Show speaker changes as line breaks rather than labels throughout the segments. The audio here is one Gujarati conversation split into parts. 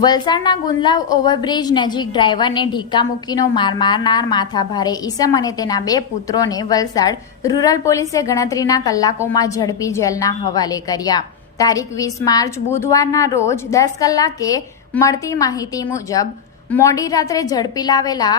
વલસાડના ગુંદલાવ ઓવરબ્રિજ નજીક ડ્રાઈવરને ઢીકા મૂકીનો માર મારનાર માથાભારે ઈસમ અને તેના બે પુત્રોને વલસાડ રૂરલ પોલીસે ગણતરીના કલાકોમાં ઝડપી જેલના હવાલે કર્યા. તારીખ વીસ માર્ચ બુધવારના રોજ દસ કલાકે મળતી માહિતી મુજબ મોડી રાત્રે ઝડપી લાવેલા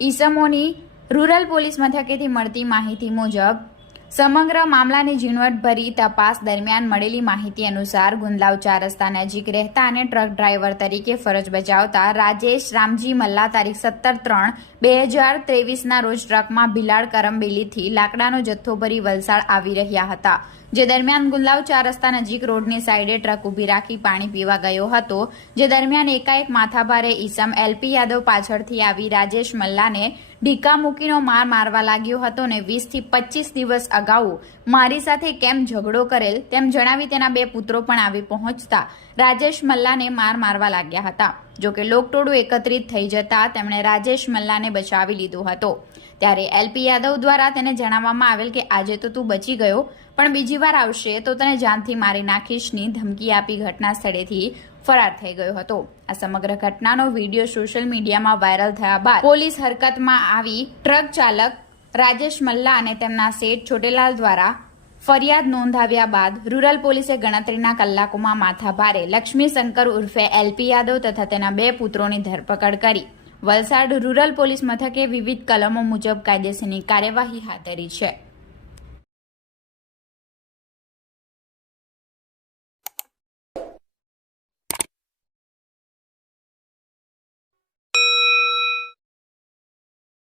ઈસમોની રૂરલ પોલીસ મથકેથી મળતી માહિતી મુજબ સમગ્ર મામલાની ઝીણવટભરી તપાસ દરમિયાન મળેલી માહિતી અનુસાર ગુંદલાવ ચાર રસ્તા નજીક રહેતા અને ટ્રક ડ્રાઈવર તરીકે ફરજ બજાવતા રાજેશ રામજી મલ્લા તારીખ સત્તર ત્રણ બે હજાર ત્રેવીસના રોજ ટ્રકમાં ભિલાડ કરમબેલીથી લાકડાનો જથ્થો ભરી વલસાડ આવી રહ્યા હતા. જે દરમિયાન ગુંદલાવ ચાર રસ્તા નજીક રોડની સાઈડે ટ્રક ઊભી રાખી પાણી પીવા ગયો હતો. જે દરમિયાન એકાએક માથાભારે ઈસમ એલપી યાદવ પાછળથી આવી રાજેશ મલ્લાને ઢીકા મૂકીનો માર મારવા લાગ્યો હતો ને વીસથી પચીસ દિવસ અગાઉ મારી સાથે કેમ ઝઘડો કરેલ તેમ જણાવી તેના બે પુત્રો પણ આવી પહોંચતા. રાજેશ મલ્લાને માર મારવા લાગ્યા હતા. જોકે લોકટોળું એકત્રિત થઈ જતા તેમણે રાજેશ મલ્લાને બચાવી લીધો હતો. ત્યારે એલપી યાદવ દ્વારા તેને જણાવવામાં આવેલ કે આજે તો તું બચી ગયો, પણ બીજી વાર આવશે તો તને જાનથી મારી નાખીશની ધમકી આપી ઘટના સ્થળેથી ફરાર થઈ ગયો હતો. આ સમગ્ર ઘટનાનો વીડિયો સોશિયલ મીડિયામાં વાયરલ થયા બાદ પોલીસ હરકતમાં આવી ટ્રક ચાલક રાજેશ મલ્લા અને તેમના શેઠ છોટેલાલ દ્વારા ફરિયાદ નોંધાવ્યા બાદ રૂરલ પોલીસે ગણતરીના કલાકોમાં માથાભારે લક્ષ્મી શંકર ઉર્ફે એલપી યાદવ તથા તેના બે પુત્રોની ધરપકડ કરી. વલસાડ રૂરલ પોલીસ મથકે વિવિધ કલમો મુજબ કાયદેસરની કાર્યવાહી હાથ ધરી છે.